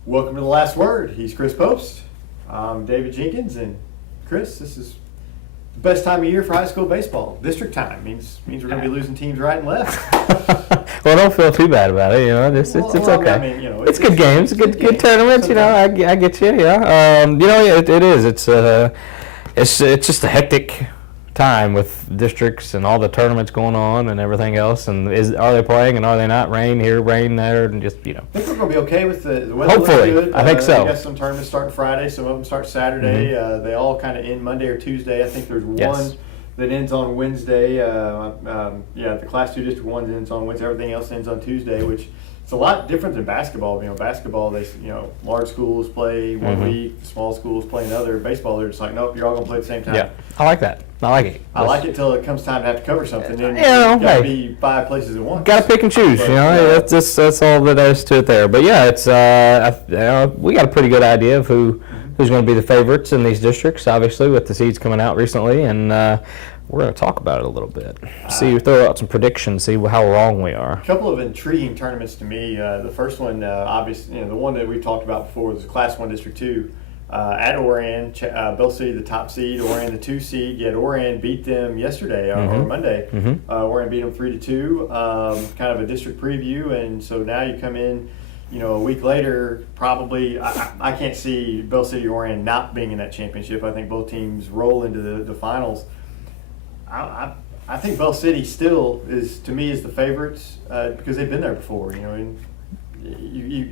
Welcome to The Last Word. He's Chris Post. I'm David Jenkins, and Chris, this is the best time of year for high school baseball. District time means we're going to be losing teams right and left. Well, don't feel too bad about it. It's okay. I mean, it's good games, good tournaments. I get you. Yeah. It is. It's just a hectic time with districts and all the tournaments going on and everything else. And are they playing and are they not? Rain here, rain there, and just. I think we're going to be okay with the weather. Hopefully, good. I think so. We got some tournaments starting Friday. Some of them start Saturday. Mm-hmm. They all kind of end Monday or Tuesday. I think there's one that ends on Wednesday. The Class 2 District 1 ends on Wednesday. Everything else ends on Tuesday, which it's a lot different than basketball. Basketball, large schools play one week, small schools play another. Baseball, they're just like, nope, you're all going to play at the same time. Yeah, I like that. I like it. I like it till it comes time to have to cover something. Then you got to be 5 places at once. Got to pick and choose. That's all that there is to it there. But yeah, it's we got a pretty good idea of who's going to be the favorites in these districts. Obviously, with the seeds coming out recently, and we're going to talk about it a little bit. Throw out some predictions. See how wrong we are. A couple of intriguing tournaments to me. The first one, obviously, the one that we talked about before was Class 1 District 2. At Orion, Bell City the top seed, Orion the 2 seed. Yet Orion beat them yesterday or Monday. Orion beat them 3-2. Kind of a district preview, and so now you come in, a week later. Probably, I can't see Bell City Orion not being in that championship. I think both teams roll into the finals. I think Bell City still is the favorites because they've been there before. You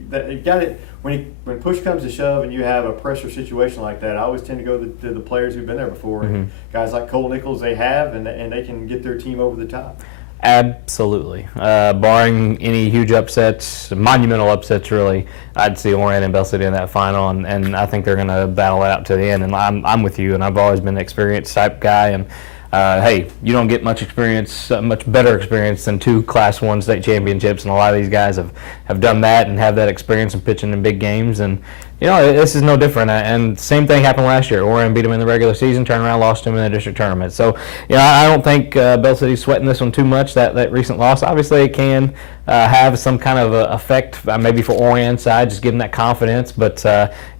got it when push comes to shove and you have a pressure situation like that. I always tend to go to the players who've been there before, and guys like Cole Nichols, they have, and they can get their team over the top. Absolutely, barring any huge upsets, monumental upsets, really, I'd see Orion and Bell City in that final, and I think they're going to battle it out to the end. And I'm with you, and I've always been an experienced type guy, and. Hey, you don't get much better experience than 2 Class 1 state championships, and a lot of these guys have done that and have that experience in pitching in big games, and this is no different. And same thing happened last year. Orion beat them in the regular season, turned around, lost them in the district tournament. So, I don't think Bell City's sweating this one too much. That recent loss, obviously, it can have some kind of effect, maybe for Orion's side, just giving that confidence, but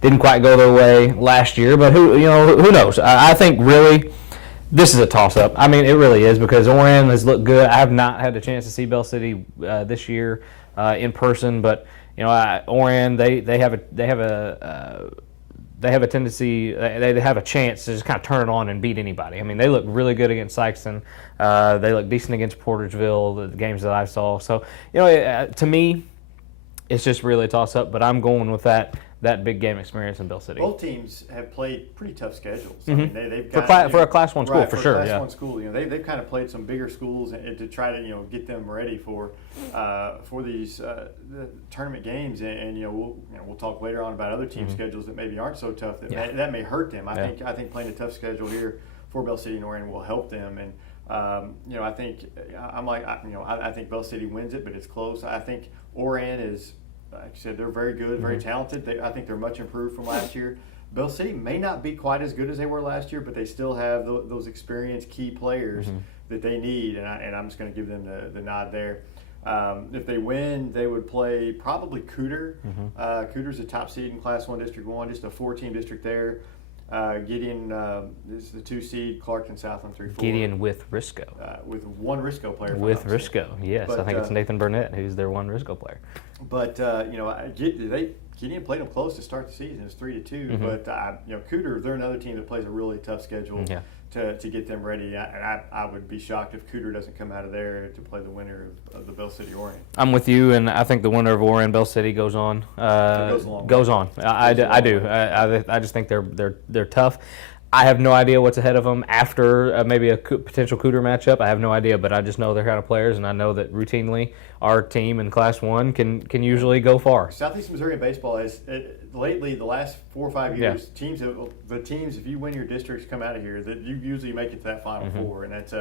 didn't quite go their way last year. But who knows? I think really. This is a toss-up. I mean, it really is because Orion has looked good. I have not had the chance to see Bell City this year in person, but Orion they have a tendency. They have a chance to just kind of turn it on and beat anybody. I mean, they look really good against Sykeston. They look decent against Portersville. The games that I saw. So to me, it's just really a toss-up. But I'm going with that big game experience in Bell City. Both teams have played pretty tough schedules. I mean, they've got, for a Class 1 school, right, for sure. Class 1 school, they've kind of played some bigger schools to try to get them ready for these the tournament games. And we'll talk later on about other team schedules that maybe aren't so tough that may hurt them. I think playing a tough schedule here for Bell City and Orion will help them. And I think I think Bell City wins it, but it's close. I think Orion is. Like I said, they're very good, very talented. I think they're much improved from last year. Bell City may not be quite as good as they were last year, but they still have those experienced key players that they need, and I'm just going to give them the nod there. If they win, they would play probably Cooter. Cooter's a top seed in Class 1 District 1, just a 4-team district there. Gideon is the 2 seed, Clarkton Southland 3-4. Gideon with Risco. With one Risco player. With Risco, yes. But, I think it's Nathan Burnett who's their one Risco player. But, Gideon played them close to start the season. It was 3-2. But, Cooter, they're another team that plays a really tough schedule to get them ready. I would be shocked if Cooter doesn't come out of there to play the winner of the Bell City Orion. I'm with you, and I think the winner of Orion Bell City goes on. Goes on. I do. I just think they're tough. I have no idea what's ahead of them after maybe a potential Cooter matchup. I have no idea, but I just know they're kind of players, and I know that routinely our team in Class 1 can usually go far. Southeast Missouri baseball has lately, the last 4 or 5 years, teams, if you win your districts, come out of here, that you usually make it to that Final Four, and that's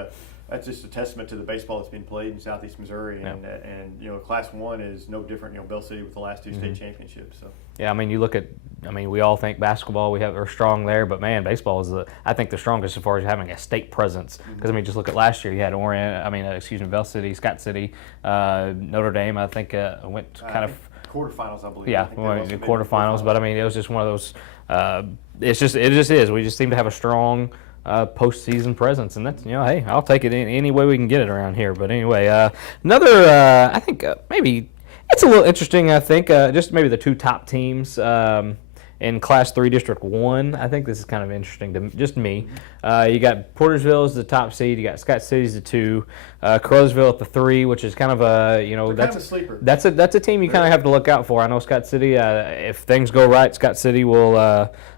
just a testament to the baseball that's been played in Southeast Missouri, and Class 1 is no different. Bell City with the last 2 state championships. So yeah, I mean, you look at, we all think basketball are strong there, but man, baseball is I think the strongest as far as having a state presence. Because just look at last year, you had Bell City, Scott City, Notre Dame. I think went kind of quarterfinals, I believe. I Yeah, think they well, lost the maybe quarterfinals, but I mean, it was just one of those. It just is. We just seem to have a strong postseason presence, and that's hey, I'll take it any way we can get it around here. But anyway, another I think maybe it's a little interesting. I think just maybe the two top teams. In Class 3 District 1, I think this is kind of interesting to just me. You got Portersville as the top seed. You got Scott City as the 2. Carruthersville at the 3, which is kind of a, They're that's kind of a sleeper. That's a team you kind of have to look out for. I know Scott City, if things go right, Scott City will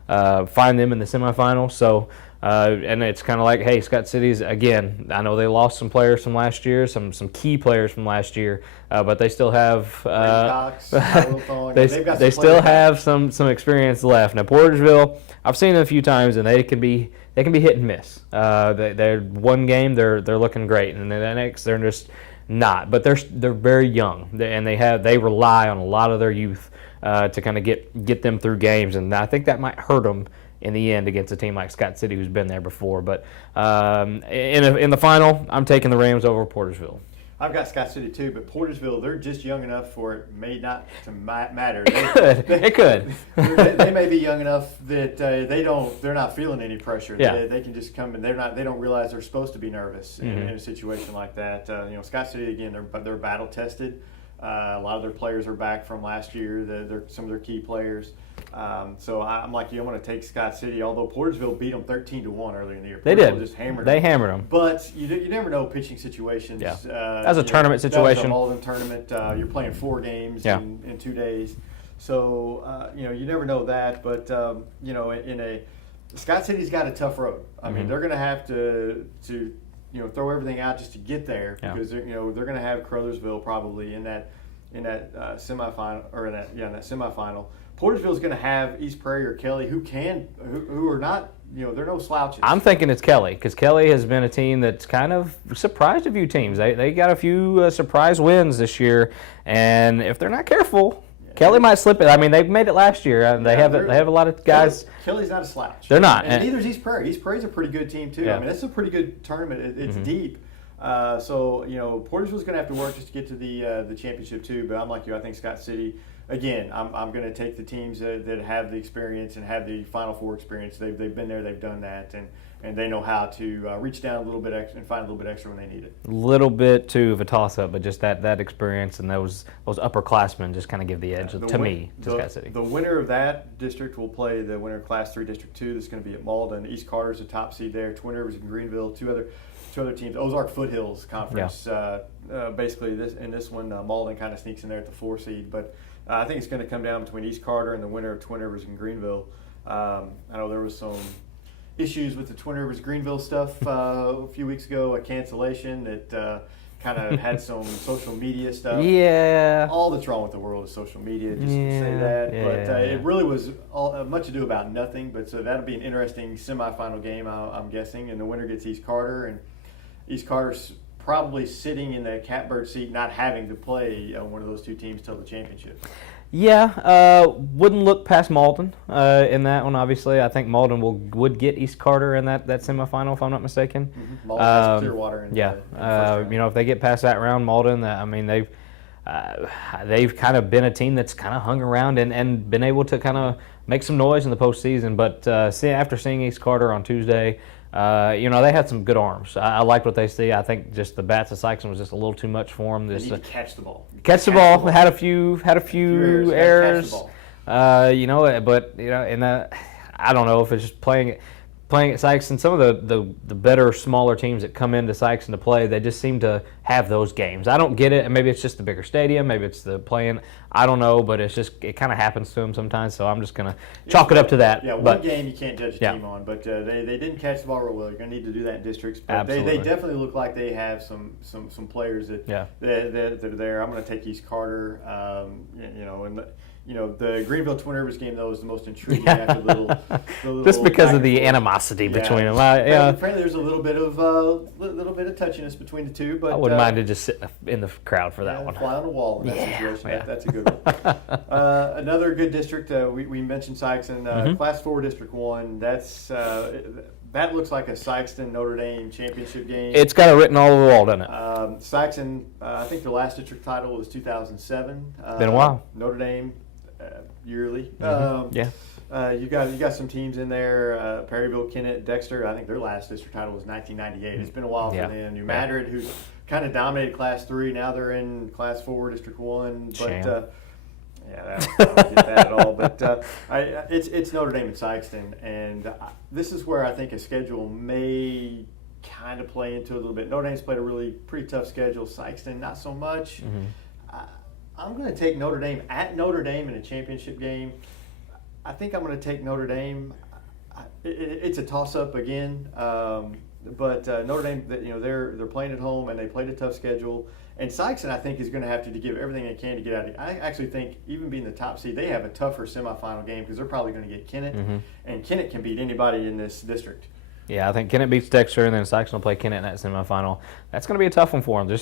find them in the semifinals. So, and it's kind of like, hey, Scott City's, again, I know they lost some players from last year, some key players from last year, but they still have Cox, Thong, they've got they some still players. have some experience left. Now Portersville, I've seen them a few times, and they can be hit and miss. They're one game they're looking great, and then the next they're just not. But they're very young, and they rely on a lot of their youth to kind of get them through games, and I think that might hurt them in the end against a team like Scott City who's been there before. But in the final, I'm taking the Rams over Portersville. I've got Scott City too, but Portersville, they're just young enough for it may not to matter. It could. They may be young enough that they're not feeling any pressure. Yeah. They can just come and they don't realize they're supposed to be nervous in a situation like that. Scott City again, they're battle tested. A lot of their players are back from last year. They're some of their key players. So I'm like you. I'm going to take Scott City. Although Portersville beat them 13-1 earlier in the year. They Portersville did. Just hammered They them. hammered them. But you never know pitching situations. Yeah. That's a tournament That situation. was a Malden tournament. You're playing 4 games in 2 days. So you never know that. But Scott City's got a tough road. I mean, they're going to have to throw everything out just to get there because they're going to have Carruthersville probably in that semifinal or in that semifinal. Portersville's going to have East Prairie or Kelly who are not they're no slouches. I'm thinking it's Kelly because Kelly has been a team that's kind of surprised a few teams. They got a few surprise wins this year, and if they're not careful, Kelly might slip it. I mean, they made it last year, and they have a lot of guys. Kelly's not a slouch. They're not, and neither is East Prairie. East Prairie's a pretty good team too. Yeah. I mean, it's a pretty good tournament. It's deep. So Portersville's going to have to work just to get to the championship too. But I'm like you. I think Scott City. Again, I'm going to take the teams that have the experience and have the Final Four experience. They've been there. They've done that, and they know how to reach down a little bit extra and find a little bit extra when they need it. A little bit too of a toss-up, but just that experience and those upperclassmen just kind of give the edge to Scott City. The winner of that district will play the winner of Class 3 District 2. That's going to be at Malden. East Carter's the top seed there. Twin Rivers and Greenville, two other teams. Ozark Foothills Conference. Basically, this one, Malden kind of sneaks in there at the 4 seed, but. I think it's going to come down between East Carter and the winner of Twin Rivers and Greenville. I know there was some issues with the Twin Rivers Greenville stuff a few weeks ago, a cancellation that kind of had some social media stuff. Yeah. All that's wrong with the world is social media, just to say that. But it really was much ado about nothing. But so that'll be an interesting semifinal game, I'm guessing. And the winner gets East Carter. And East Carter's probably sitting in the catbird seat, not having to play one of those two teams till the championship. Yeah, wouldn't look past Malden in that one. Obviously, I think Malden would get East Carter in that semifinal, if I'm not mistaken. Mm-hmm. Malden has Clearwater. In the first round. If they get past that round, Malden, they've kind of been a team that's kind of hung around and been able to kind of make some noise in the postseason. But after seeing East Carter on Tuesday. They had some good arms. I liked what they see. I think just the bats of Sykeston was just a little too much for them. They need to catch the ball. Catch the ball. Had a few errors. Catch the ball. I don't know if it's just playing at Sykeston. Some of the better, smaller teams that come into Sykeston to play, they just seem to have those games. I don't get it. And maybe it's just the bigger stadium. Maybe it's the playing. I don't know, but it kind of happens to them sometimes. So I'm just gonna chalk it up to that. Yeah, one game you can't judge a team on, but they didn't catch the ball real well. You're gonna need to do that in districts. But they definitely look like they have some players that are there. I'm gonna take East Carter. The Greenville Twin Rivers game though is the most intriguing after the little just because of the animosity between them. Apparently, there's a little bit of touchiness between the two. But I wouldn't mind to just sit in the crowd for that one. Fly on the wall in that situation. Yeah. That's a good one. Another good district. We mentioned Sykeston. Class 4 District 1. That's That looks like a Sykeston Notre Dame championship game. It's got it written all over the wall, doesn't it? Sykeston, I think their last district title was 2007. Been a while. Notre Dame, yearly. Yeah. You got some teams in there. Perryville, Kennett, Dexter. I think their last district title was 1998. It's been a while for them. New Madrid, who's kind of dominated Class 3. Now they're in Class 4, District 1. But I don't get that at all. But it's Notre Dame and Sykeston, and this is where I think a schedule may kind of play into it a little bit. Notre Dame's played a really pretty tough schedule. Sykeston, not so much. I'm going to take Notre Dame at Notre Dame in a championship game. I think I'm going to take Notre Dame. It's a toss-up again, but Notre Dame, they're playing at home and they played a tough schedule. And Sykeston, I think, is going to have to give everything they can to get out of it. I actually think, even being the top seed, they have a tougher semifinal game because they're probably going to get Kennett, and Kennett can beat anybody in this district. Yeah, I think Kennett beats Dexter, and then Sykeston will play Kennett in that semifinal. That's going to be a tough one for them.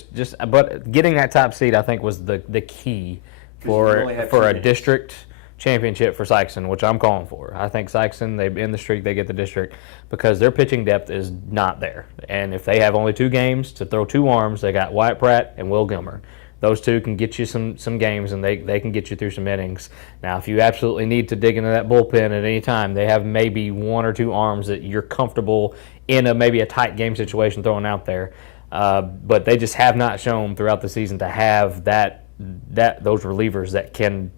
But getting that top seed, I think, was the key for a district championship for Sykeston, which I'm calling for. I think Sykeston, they end the streak, they get the district because their pitching depth is not there. And if they have only 2 games to throw 2 arms, they got Wyatt Pratt and Will Gilmer. Those 2 can get you some games, and they can get you through some innings. Now, if you absolutely need to dig into that bullpen at any time, they have maybe 1 or 2 arms that you're comfortable in maybe a tight game situation throwing out there. But they just have not shown throughout the season to have those relievers that can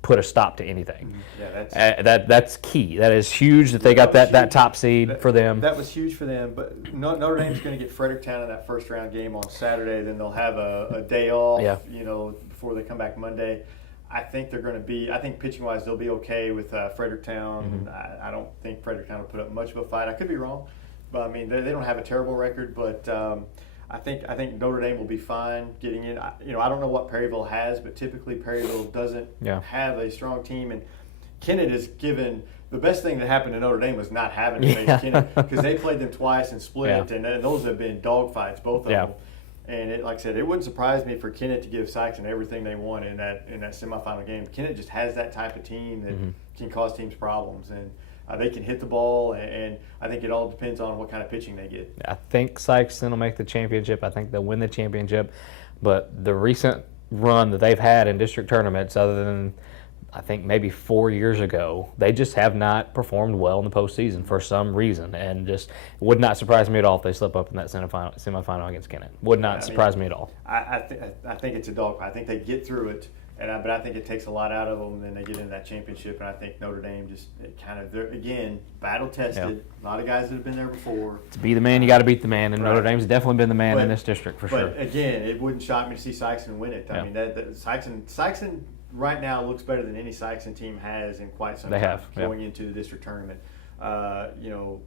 put a stop to anything. Yeah, that's key. That is huge that they got that top seed for them. That was huge for them. But Notre Dame's going to get Fredericktown in that first round game on Saturday. Then they'll have a day off. Yeah. Before they come back Monday. I think they're going to be. I think pitching wise they'll be okay with Fredericktown. I don't think Fredericktown will put up much of a fight. I could be wrong, but I mean they don't have a terrible record, but. I think Notre Dame will be fine getting in. I don't know what Perryville has, but typically Perryville doesn't have a strong team. And Kennett is given the best thing that happened to Notre Dame was not having to face Kennett because they played them twice and split, and those have been dogfights, both of them. And like I said, it wouldn't surprise me for Kennett to give Sykeston everything they want in that semifinal game. Kennett just has that type of team that can cause teams problems, and they can hit the ball, and I think it all depends on what kind of pitching they get. I think Sykeston will make the championship. I think they'll win the championship. But the recent run that they've had in district tournaments, other than I think maybe 4 years ago, they just have not performed well in the postseason for some reason. And just would not surprise me at all if they slip up in that semifinal against Kennett. Would not surprise me at all. I think it's a dogfight. I think they get through it. But I think it takes a lot out of them, and then they get into that championship. And I think Notre Dame again, battle tested. A lot of guys that have been there before. To be the man, you got to beat the man, and Notre Dame's definitely been the man in this district for sure. But again, it wouldn't shock me to see Sykeston win it. I mean, Sykeston right now looks better than any Sykeston team has in quite some time going into the district tournament.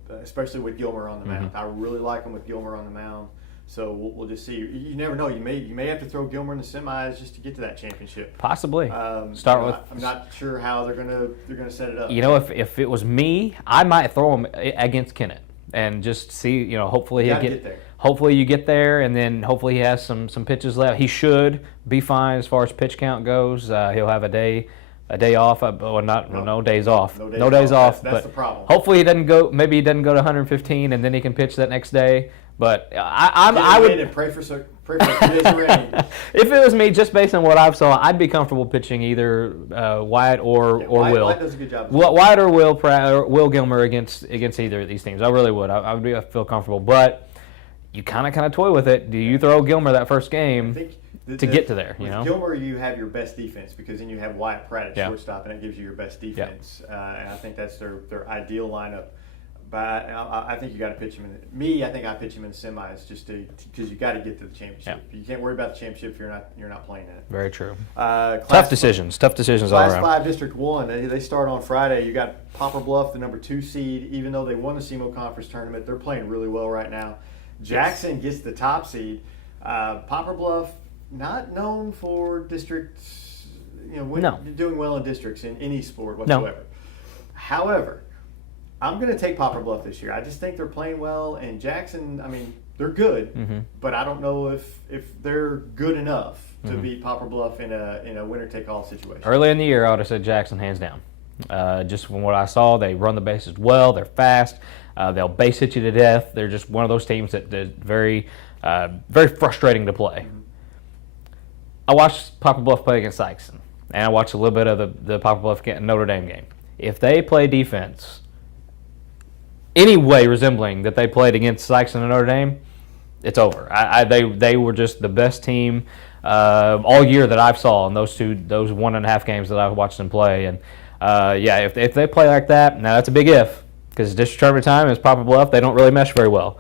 Especially with Gilmer on the mound. I really like him with Gilmer on the mound. So we'll just see. You never know. You may have to throw Gilmer in the semis just to get to that championship. Possibly. I'm not sure how they're gonna set it up. If it was me, I might throw him against Kennett and just see. Hopefully he'll get there. Hopefully you get there, and then hopefully he has some pitches left. He should be fine as far as pitch count goes. He'll have a day off. No days off. No days off. That's the problem. Hopefully he doesn't go. Maybe he doesn't go to 115, and then he can pitch that next day. But I would pray for 2 days of rain. If it was me, just based on what I've saw, I'd be comfortable pitching either Wyatt or Will. Wyatt does a good job. Wyatt or Will Pratt or Will Gilmer against either of these teams. I really would. I would feel comfortable. But you kind of toy with it. Do you throw Gilmer that first game to get to there? With Gilmer, you have your best defense because then you have Wyatt Pratt at shortstop, and it gives you your best defense. And I think that's their ideal lineup. But I think you got to pitch him I think I pitch him in the semis just because you got to get to the championship. You can't worry about the championship if you're not playing in it. Very true. Tough decisions all around. Class 5 District 1. They start on Friday. You got Poplar Bluff, the number 2 seed. Even though they won the SEMO Conference tournament, they're playing really well right now. Jackson gets the top seed. Poplar Bluff, not known for districts, doing well in districts in any sport whatsoever. No. However, I'm going to take Poplar Bluff this year. I just think they're playing well, and Jackson, they're good, but I don't know if they're good enough to beat Poplar Bluff in a winner-take-all situation. Early in the year, I would have said Jackson hands down. Just from what I saw, they run the bases well. They're fast. They'll base hit you to death. They're just one of those teams that very frustrating to play. I watched Poplar Bluff play against Sykeston, and I watched a little bit of the Poplar Bluff Notre Dame game. If they play defense any way resembling that they played against Sykeston and Notre Dame, it's over. They were just the best team all year that I've saw in those 1.5 games that I've watched them play. And if they play like that, now that's a big if, because district tournament time is Poplar Bluff. They don't really mesh very well.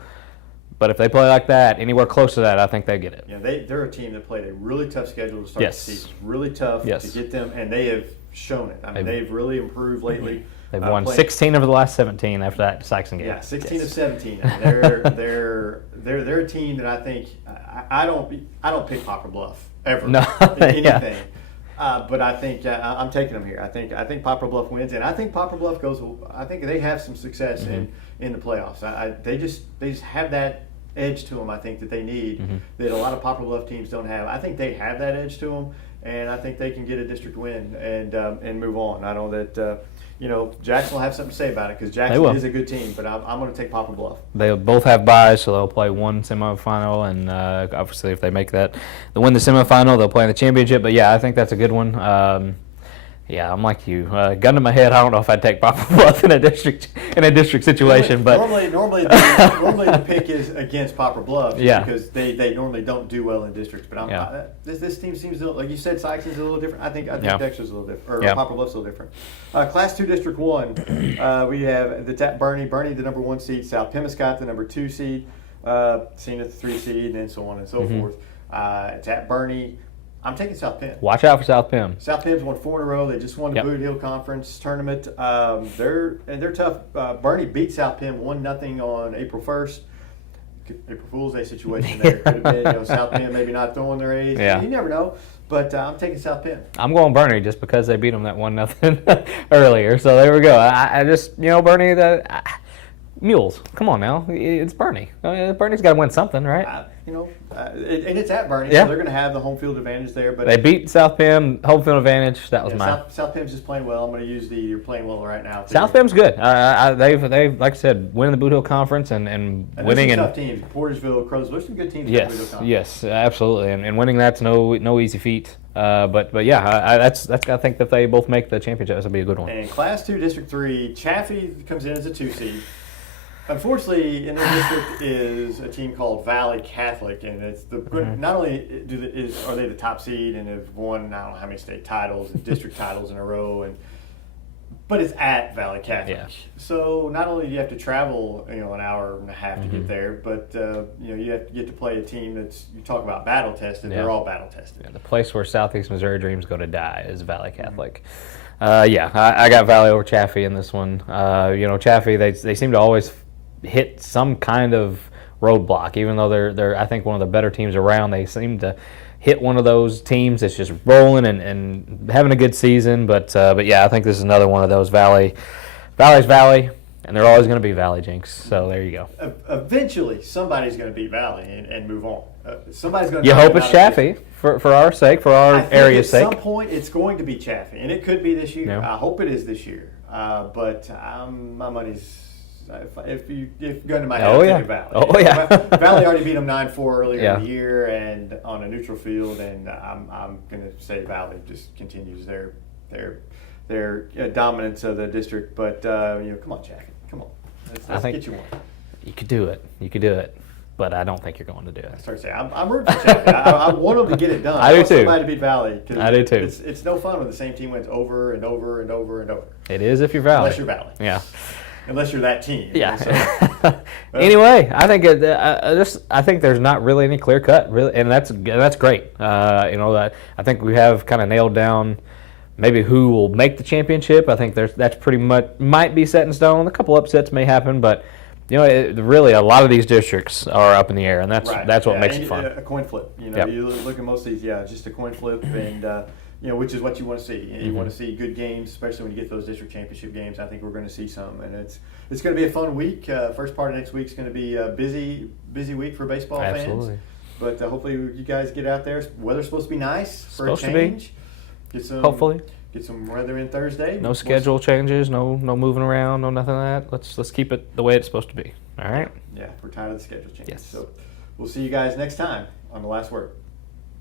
But if they play like that, anywhere close to that, I think they get it. Yeah, they're a team that played a really tough schedule to start the season. Really tough to get them, and they have shown it. I mean, they've really improved lately. They've won 16 of the last 17 after that Sykeston game. Yeah, 16 of 17. I mean, they're a team that I think I don't pick Poplar Bluff ever. No, in anything. But I think I'm taking them here. I think Poplar Bluff wins, and I think Poplar Bluff goes. I think they have some success in the playoffs. They just have that edge to them. I think that they need that a lot of Poplar Bluff teams don't have. I think they have that edge to them, and I think they can get a district win and move on. I know that. Jackson will have something to say about it because Jackson is a good team, but I'm going to take Poplar Bluff. They both have byes, so they'll play one semifinal, and obviously if they win the semifinal, they'll play in the championship. But yeah, I think that's a good one. I'm like you. Gun to my head, I don't know if I'd take Poplar Bluff in a district situation, but normally the pick is against Poplar Bluff because they normally don't do well in districts. But this team seems like you said, Sykeston's a little different. I think Dexter's a little different, or Poplar Bluff's a little different. Class 2 District 1, we have Bernie, the number 1 seed, South Pemiscot, the number 2 seed, Scenic the 3 seed, and so on and so forth. It's at Bernie. I'm taking South Penn. Watch out for South Penn. South Penn's won 4 in a row. They just won the Boot Hill Conference tournament. They're tough. Bernie beat South Penn 1-0 on April 1st. April Fool's Day situation there. Could have been South Penn maybe not throwing their A's. You never know. But I'm taking South Penn. I'm going Bernie just because they beat them that 1-0 earlier. So there we go. I just Bernie Mules. Come on now. It's Bernie. Bernie's got to win something, right? And it's at Bernie, so they're going to have the home field advantage there. But they beat South Penn, home field advantage. That was mine. South Penn's just playing well. I'm going to use you're playing well right now. South Penn's good. They've like I said, winning the Boot Hill Conference and winning. Some tough teams. Portersville, Crowsville, there's some good teams. Yes, in the Boot Hill Conference. Yes, absolutely. And winning that's no easy feat. But yeah, that's I think that they both make the championship. This will be a good one. And Class 2, District 3, Chaffee comes in as a 2 seed. Unfortunately, in their district is a team called Valley Catholic, and it's not only are they the top seed and have won I don't know how many state titles and district titles in a row, but it's at Valley Catholic. Yeah. So not only do you have to travel an hour and a half to get there, but you have to get to play a team that's you talk about battle tested. They're all battle tested. Yeah, the place where Southeast Missouri dreams go to die is Valley Catholic. I got Valley over Chaffee in this one. Chaffee they seem to always hit some kind of roadblock, even though they're I think one of the better teams around. They seem to hit one of those teams that's just rolling and having a good season. But I think this is another one of those Valley's Valley, and they're always going to be Valley Jinx. So there you go. Eventually, somebody's going to beat Valley and move on. Somebody's going to. You hope it's Chaffee for our sake, for our area's sake. At some point, it's going to be Chaffee, and it could be this year. Yeah. I hope it is this year. But my money's. If gun to my head, I'll take Valley. Valley already beat them 9-4 earlier in the year, and on a neutral field, and I'm going to say Valley just continues their dominance of the district. But come on, Chaffee, come on, let's get you one. You could do it, but I don't think you're going to do it. I start saying I'm rooting for Chaffee. I want them to get it done. I do too. Somebody to beat Valley. I do too. It's no fun when the same team wins over and over and over and over. It is if you're Valley. Unless you're Valley. Yeah. Unless you're that team. Yeah. So, anyway, I think I think there's not really any clear cut, really, and that's great. That I think we have kind of nailed down maybe who will make the championship. I think that's pretty much might be set in stone. A couple upsets may happen, but really a lot of these districts are up in the air, and that's what makes it fun. A coin flip. You look at most of these. Just a coin flip, and. Which is what you want to see. You want to see good games, especially when you get those district championship games. I think we're going to see some, and it's going to be a fun week. First part of next week is going to be a busy week for baseball fans. But hopefully you guys get out there. Weather's supposed to be nice for a change. get some Hopefully. get some weather in Thursday. No schedule changes, no moving around, no nothing like that. Let's keep it the way it's supposed to be. All right. Yeah, we're tired of the schedule changes. Yes. So we'll see you guys next time on The Last Word.